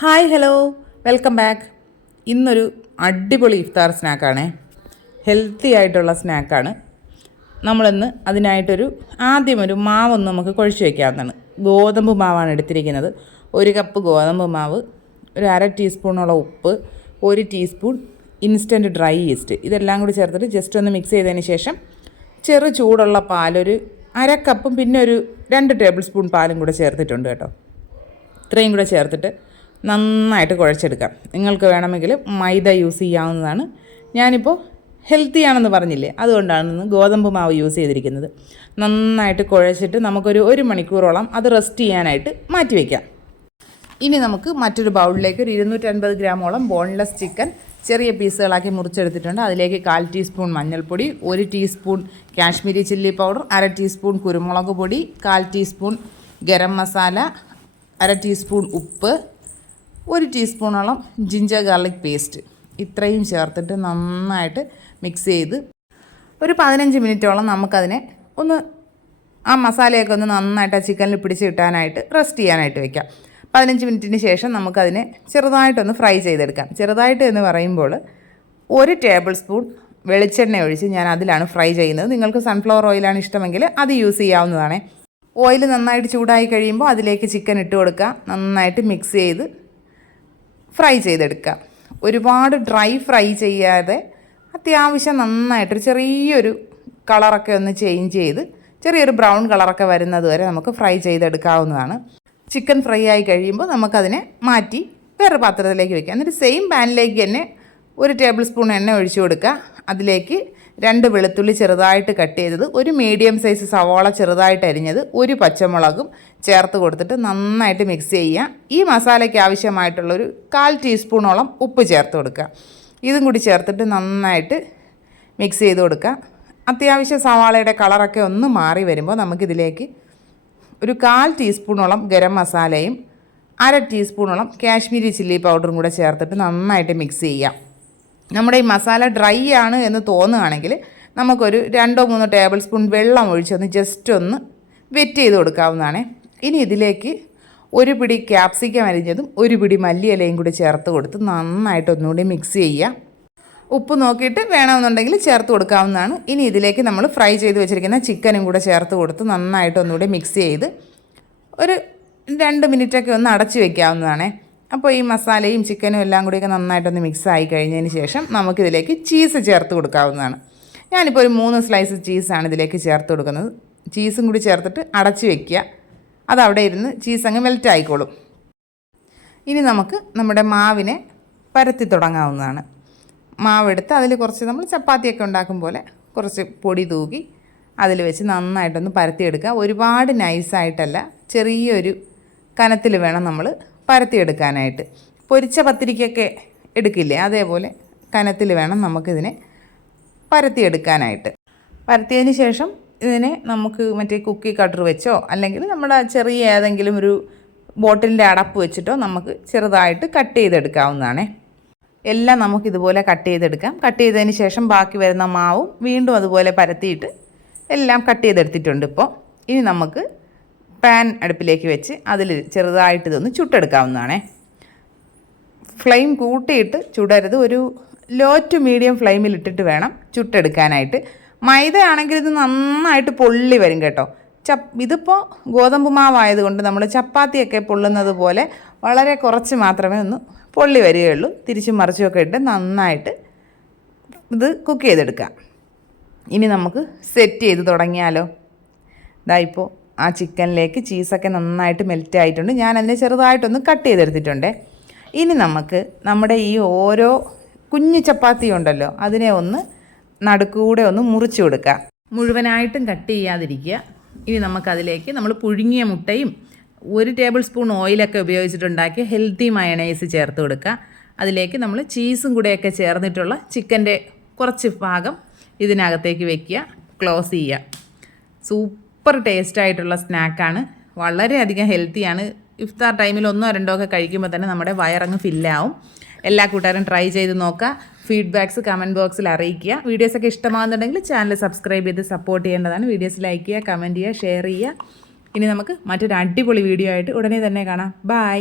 Hi hello welcome back. ഇന്നൊരു അടിപൊളി ഇഫ്താർ സ്നാക്കാണ്, ഹെൽത്തി ആയിട്ടുള്ള സ്നാക്കാണ്. നമ്മളിന്ന് അതിനായിട്ടൊരു ആദ്യം ഒരു മാവൊന്ന് നമുക്ക് കുഴച്ച് വയ്ക്കാവുന്നതാണ്. ഗോതമ്പ് മാവാണ് എടുത്തിരിക്കുന്നത്. 1 കപ്പ് ഗോതമ്പ് മാവ്, ഒരു 1/2 ടീസ്പൂണോളം ഉപ്പ്, 1 ടീസ്പൂൺ ഇൻസ്റ്റൻറ്റ് ഡ്രൈ ഈസ്റ്റ്, ഇതെല്ലാം കൂടി ചേർത്തിട്ട് ജസ്റ്റ് ഒന്ന് മിക്സ് ചെയ്തതിന് ശേഷം ചെറു ചൂടുള്ള പാലൊരു 1/2 കപ്പും പിന്നെ ഒരു 2 ടേബിൾ സ്പൂൺ പാലും കൂടെ ചേർത്തിട്ടുണ്ട് കേട്ടോ. ഇത്രയും കൂടെ ചേർത്തിട്ട് നന്നായിട്ട് കുഴച്ചെടുക്കാം. നിങ്ങൾക്ക് വേണമെങ്കിൽ മൈദ യൂസ് ചെയ്യാവുന്നതാണ്. ഞാനിപ്പോൾ ഹെൽത്തി ആണെന്ന് പറഞ്ഞില്ലേ, അതുകൊണ്ടാണ് ഇന്ന് ഗോതമ്പ് മാവ് യൂസ് ചെയ്തിരിക്കുന്നത്. നന്നായിട്ട് കുഴച്ചിട്ട് നമുക്കൊരു 1 മണിക്കൂറോളം അത് റെസ്റ്റ് ചെയ്യാനായിട്ട് മാറ്റി വയ്ക്കാം. ഇനി നമുക്ക് മറ്റൊരു ബൗളിലേക്ക് ഒരു 250 ഗ്രാമോളം ബോൺലെസ് ചിക്കൻ ചെറിയ പീസുകളാക്കി മുറിച്ചെടുത്തിട്ടുണ്ട്. അതിലേക്ക് 1/4 ടീസ്പൂൺ മഞ്ഞൾപ്പൊടി, 1 teaspoon Kashmiri chilli powder, 1/2 teaspoon കുരുമുളക് പൊടി, 1/4 ടീസ്പൂൺ ഗരം മസാല, 1/2 ടീസ്പൂൺ ഉപ്പ്, 1 ടീസ്പൂണോളം ജിഞ്ചർ ഗാർലിക് പേസ്റ്റ്, ഇത്രയും ചേർത്തിട്ട് നന്നായിട്ട് മിക്സ് ചെയ്ത് ഒരു 15 മിനിറ്റോളം നമുക്കതിനെ ഒന്ന് ആ മസാലയൊക്കെ ഒന്ന് നന്നായിട്ട് ആ ചിക്കനിൽ പിടിച്ച് കിട്ടാനായിട്ട് റെസ്റ്റ് ചെയ്യാനായിട്ട് വയ്ക്കാം. 15 മിനിറ്റിന് ശേഷം നമുക്കതിനെ ചെറുതായിട്ടൊന്ന് ഫ്രൈ ചെയ്തെടുക്കാം. ചെറുതായിട്ട് എന്ന് പറയുമ്പോൾ 1 ടേബിൾ സ്പൂൺ വെളിച്ചെണ്ണ ഒഴിച്ച് ഞാൻ അതിലാണ് ഫ്രൈ ചെയ്യുന്നത്. നിങ്ങൾക്ക് സൺഫ്ലവർ ഓയിലാണ് ഇഷ്ടമെങ്കിൽ അത് യൂസ് ചെയ്യാവുന്നതാണ്. ഓയിൽ നന്നായിട്ട് ചൂടായി കഴിയുമ്പോൾ അതിലേക്ക് ചിക്കൻ ഇട്ട് കൊടുക്കുക. നന്നായിട്ട് മിക്സ് ചെയ്ത് ഫ്രൈ ചെയ്തെടുക്കുക. ഒരുപാട് ഡ്രൈ ഫ്രൈ ചെയ്യാതെ അത്യാവശ്യം നന്നായിട്ടൊരു ചെറിയൊരു കളറൊക്കെ ഒന്ന് ചേഞ്ച് ചെയ്ത് ചെറിയൊരു ബ്രൗൺ കളറൊക്കെ വരുന്നത് വരെ നമുക്ക് ഫ്രൈ ചെയ്തെടുക്കാവുന്നതാണ്. ചിക്കൻ ഫ്രൈ ആയി കഴിയുമ്പോൾ നമുക്കതിനെ മാറ്റി വേറെ പാത്രത്തിലേക്ക് വയ്ക്കാം. എന്നിട്ട് സെയിം പാനിലേക്ക് തന്നെ 1 ടേബിൾ സ്പൂൺ എണ്ണ ഒഴിച്ചു കൊടുക്കുക. അതിലേക്ക് 2 വെളുത്തുള്ളി ചെറുതായിട്ട് കട്ട് ചെയ്തത്, 1 മീഡിയം സൈസ് സവാള ചെറുതായിട്ട് അരിഞ്ഞത്, 1 പച്ചമുളകും ചേർത്ത് കൊടുത്തിട്ട് നന്നായിട്ട് മിക്സ് ചെയ്യുക. ഈ മസാലയ്ക്ക് ആവശ്യമായിട്ടുള്ളൊരു 1/4 ടീസ്പൂണോളം ഉപ്പ് ചേർത്ത് കൊടുക്കുക. ഇതും കൂടി ചേർത്തിട്ട് നന്നായിട്ട് മിക്സ് ചെയ്ത് കൊടുക്കുക. അത്യാവശ്യം സവാളയുടെ കളറൊക്കെ ഒന്ന് മാറി വരുമ്പോൾ നമുക്കിതിലേക്ക് ഒരു 1/4 ടീസ്പൂണോളം ഗരം മസാലയും 1/2 ടീസ്പൂണോളം കാശ്മീരി ചില്ലി പൗഡറും കൂടെ ചേർത്തിട്ട് നന്നായിട്ട് മിക്സ് ചെയ്യാം. നമ്മുടെ ഈ മസാല ഡ്രൈ ആണ് എന്ന് തോന്നുകയാണെങ്കിൽ നമുക്കൊരു 2-3 ടേബിൾ സ്പൂൺ വെള്ളം ഒഴിച്ചൊന്ന് ജസ്റ്റ് ഒന്ന് വെറ്റ് ചെയ്ത് കൊടുക്കാവുന്നതാണ്. ഇനി ഇതിലേക്ക് 1 പിടി ക്യാപ്സിക്കം അരിഞ്ഞതും 1 പിടി മല്ലിയിലയും കൂടി ചേർത്ത് കൊടുത്ത് നന്നായിട്ട് ഒന്നുകൂടി മിക്സ് ചെയ്യുക. ഉപ്പ് നോക്കിയിട്ട് വേണമെന്നുണ്ടെങ്കിൽ ചേർത്ത് കൊടുക്കാവുന്നതാണ്. ഇനി ഇതിലേക്ക് നമ്മൾ ഫ്രൈ ചെയ്ത് വെച്ചിരിക്കുന്ന ചിക്കനും കൂടെ ചേർത്ത് കൊടുത്ത് നന്നായിട്ട് ഒന്നുകൂടി മിക്സ് ചെയ്ത് ഒരു 2 മിനിറ്റൊക്കെ ഒന്ന് അടച്ച് വയ്ക്കാവുന്നതാണ്. അപ്പോൾ ഈ മസാലയും ചിക്കനും എല്ലാം കൂടിയൊക്കെ നന്നായിട്ടൊന്ന് മിക്സ് ആയി കഴിഞ്ഞതിന് ശേഷം നമുക്കിതിലേക്ക് ചീസ് ചേർത്ത് കൊടുക്കാവുന്നതാണ്. ഞാനിപ്പോൾ ഒരു 3 സ്ലൈസ് ചീസാണ് ഇതിലേക്ക് ചേർത്ത് കൊടുക്കുന്നത്. ചീസും കൂടി ചേർത്തിട്ട് അടച്ച് വയ്ക്കുക. അതവിടെ ഇരുന്ന് ചീസ് അങ്ങ് മെൽറ്റ് ആയിക്കോളും. ഇനി നമുക്ക് നമ്മുടെ മാവിനെ പരത്തി തുടങ്ങാവുന്നതാണ്. മാവെടുത്ത് അതിൽ കുറച്ച് നമ്മൾ ചപ്പാത്തിയൊക്കെ ഉണ്ടാക്കും പോലെ കുറച്ച് പൊടി തൂക്കി അതിൽ വെച്ച് നന്നായിട്ടൊന്ന് പരത്തിയെടുക്കുക. ഒരുപാട് നൈസായിട്ടല്ല, ചെറിയൊരു കനത്തിൽ വേണം നമ്മൾ പരത്തിയെടുക്കാനായിട്ട്. പൊരിച്ച പത്തിരിക്കൊക്കെ എടുക്കില്ലേ, അതേപോലെ കനത്തിൽ വേണം നമുക്കിതിനെ പരത്തിയെടുക്കാനായിട്ട്. പരത്തിയതിന് ശേഷം ഇതിനെ നമുക്ക് മറ്റേ കുക്കി കട്ടർ വെച്ചോ അല്ലെങ്കിൽ നമ്മുടെ ചെറിയ ഏതെങ്കിലും ഒരു ബോട്ടിലിൻ്റെ അടപ്പ് വെച്ചിട്ടോ നമുക്ക് ചെറുതായിട്ട് കട്ട് ചെയ്തെടുക്കാവുന്നതാണ്. എല്ലാം നമുക്കിതുപോലെ കട്ട് ചെയ്തെടുക്കാം. കട്ട് ചെയ്തതിന് ശേഷം ബാക്കി വരുന്ന മാവും വീണ്ടും അതുപോലെ പരത്തിയിട്ട് എല്ലാം കട്ട് ചെയ്തെടുത്തിട്ടുണ്ട്. ഇപ്പോൾ ഇനി നമുക്ക് പാൻ അടുപ്പിലേക്ക് വെച്ച് അതിൽ ചെറുതായിട്ട് ഇതൊന്ന് ചുട്ടെടുക്കാവുന്നതാണ്. ഫ്ലെയിം കൂട്ടിയിട്ട് ചുടരുത്, ഒരു ലോ ടു മീഡിയം ഫ്ലെയിമിൽ ഇട്ടിട്ട് വേണം ചുട്ടെടുക്കാനായിട്ട്. മൈദ ആണെങ്കിൽ ഇത് നന്നായിട്ട് പൊള്ളി വരും കേട്ടോ. ഇതിപ്പോൾ ഗോതമ്പ് മാവായതുകൊണ്ട് നമ്മൾ ചപ്പാത്തിയൊക്കെ പൊള്ളുന്നത് പോലെ വളരെ കുറച്ച് മാത്രമേ ഒന്ന് പൊള്ളി വരികയുള്ളൂ. തിരിച്ചും മറിച്ചുമൊക്കെ ഇട്ട് നന്നായിട്ട് ഇത് കുക്ക് ചെയ്തെടുക്കാം. ഇനി നമുക്ക് സെറ്റ് ചെയ്ത് തുടങ്ങിയാലോ. ഇപ്പോൾ ആ ചിക്കനിലേക്ക് ചീസൊക്കെ നന്നായിട്ട് മെൽറ്റ് ആയിട്ടുണ്ട്. ഞാനതിനെ ചെറുതായിട്ടൊന്ന് കട്ട് ചെയ്തെടുത്തിട്ടുണ്ട്. ഇനി നമുക്ക് നമ്മുടെ ഈ ഓരോ കുഞ്ഞു ചപ്പാത്തി ഉണ്ടല്ലോ അതിനെ ഒന്ന് നടുക്കൂടെ ഒന്ന് മുറിച്ച് കൊടുക്കുക. മുഴുവനായിട്ടും കട്ട് ചെയ്യാതിരിക്കുക. ഇനി നമുക്കതിലേക്ക് നമ്മൾ പുഴുങ്ങിയ മുട്ടയും 1 ടേബിൾ സ്പൂൺ ഓയിലൊക്കെ ഉപയോഗിച്ചിട്ടുണ്ടാക്കിയ ഹെൽത്തി മയണൈസ് ചേർത്ത് കൊടുക്കുക. അതിലേക്ക് നമ്മൾ ചീസും കൂടെയൊക്കെ ചേർന്നിട്ടുള്ള ചിക്കൻ്റെ കുറച്ച് ഭാഗം ഇതിനകത്തേക്ക് വയ്ക്കുക, ക്ലോസ് ചെയ്യുക. സൂപ്പർ ടേസ്റ്റായിട്ടുള്ള സ്നാക്കാണ്, വളരെയധികം ഹെൽത്തിയാണ്. ഇഫ്താർ ടൈമിൽ 1-2 ഒക്കെ കഴിക്കുമ്പോൾ തന്നെ നമ്മുടെ വയറങ്ങ് ഫില്ലാവും. എല്ലാ കൂട്ടുകാരും ട്രൈ ചെയ്ത് നോക്കുക. ഫീഡ്ബാക്ക്സ് കമൻറ്റ് ബോക്സിൽ അറിയിക്കുക. വീഡിയോസൊക്കെ ഇഷ്ടമാകുന്നുണ്ടെങ്കിൽ ചാനൽ സബ്സ്ക്രൈബ് ചെയ്ത് സപ്പോർട്ട് ചെയ്യേണ്ടതാണ്. വീഡിയോസ് ലൈക്ക് ചെയ്യുക, കമൻറ്റ് ചെയ്യുക, ഷെയർ ചെയ്യുക. ഇനി നമുക്ക് മറ്റൊരു അടിപൊളി വീഡിയോ ആയിട്ട് ഉടനെ തന്നെ കാണാം. ബൈ.